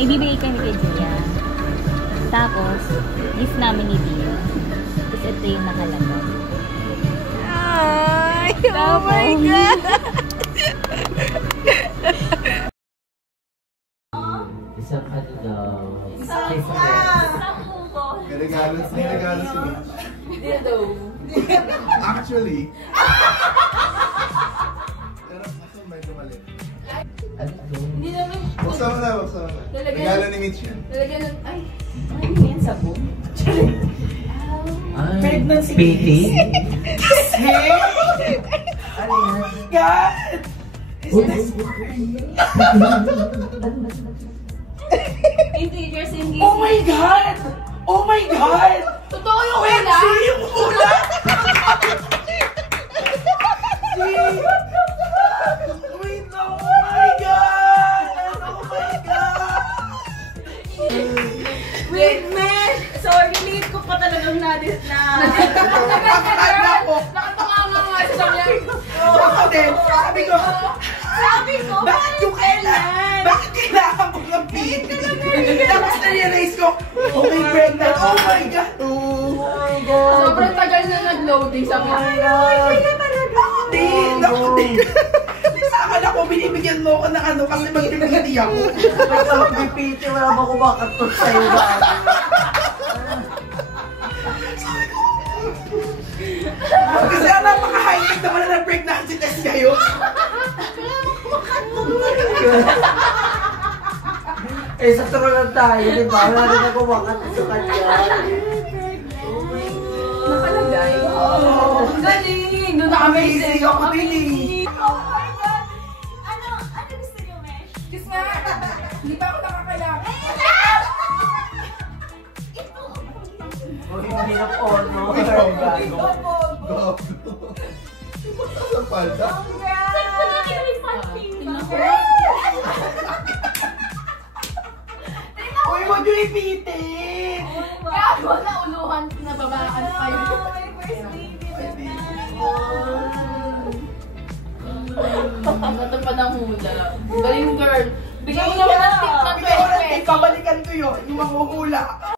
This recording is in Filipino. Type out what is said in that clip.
May bibigay kami kay Gia. Tapos, gift namin ni Dio. Tapos ito yung nakalagay. Ay! Oh my God! Isang ano daw. Isang Regalo si Dildo. Actually. Pero kasi medyo mali. Ano to? Hindi naman. Buksan mo na. Regalo ni Mitch yan. Lalagyan ng... Ay! Ano yan? Sabon? Pregnancy. Baby? Ano yan? God! Integers in Oh my God! Oh my God! Totoo yung hula? Yung hula! Wait lang! Oh my God! Oh my God! Wait, man! Sorry, late ko pa talagang na-dit na. Nakakala ko! Nakatunganga nga sa kanya. Ako din! Sabi ko, bakit yung kailangan? Bakit kailangan mo ng piti? Tapos na-realize ko, oh my pregnant! Oh my God! Oh my God! sobrang tagal na nag-loading sa mga. Di! Naku, di! Nagsakal ako, binibigyan mo ako ng ano kasi mag-piti ako. May sa mag-piti, wala ba kumakatot sa'yo ba? Kasi napaka-high-tech naman na pregnancy test kayo. Eh, sa turo lang tayo, di ba? Wala rin na kumakatot sa kanya. Nakalagay. Ang galing! Doon na kami Amazing ako din eh. Oh my God! Ano gusto niyo, Mesh? Kiss nga! Hindi pa ako nakakailangan. Hindi na po, no? Go. Sa palda. Uy, wag yung ipitin! Gago na uluhan na babaan pa yun. Ito pa ng hula. Galing girl. Bigyan mo naman ng tip na 20 pesos. Babalikan ko yun, yung mahuhula.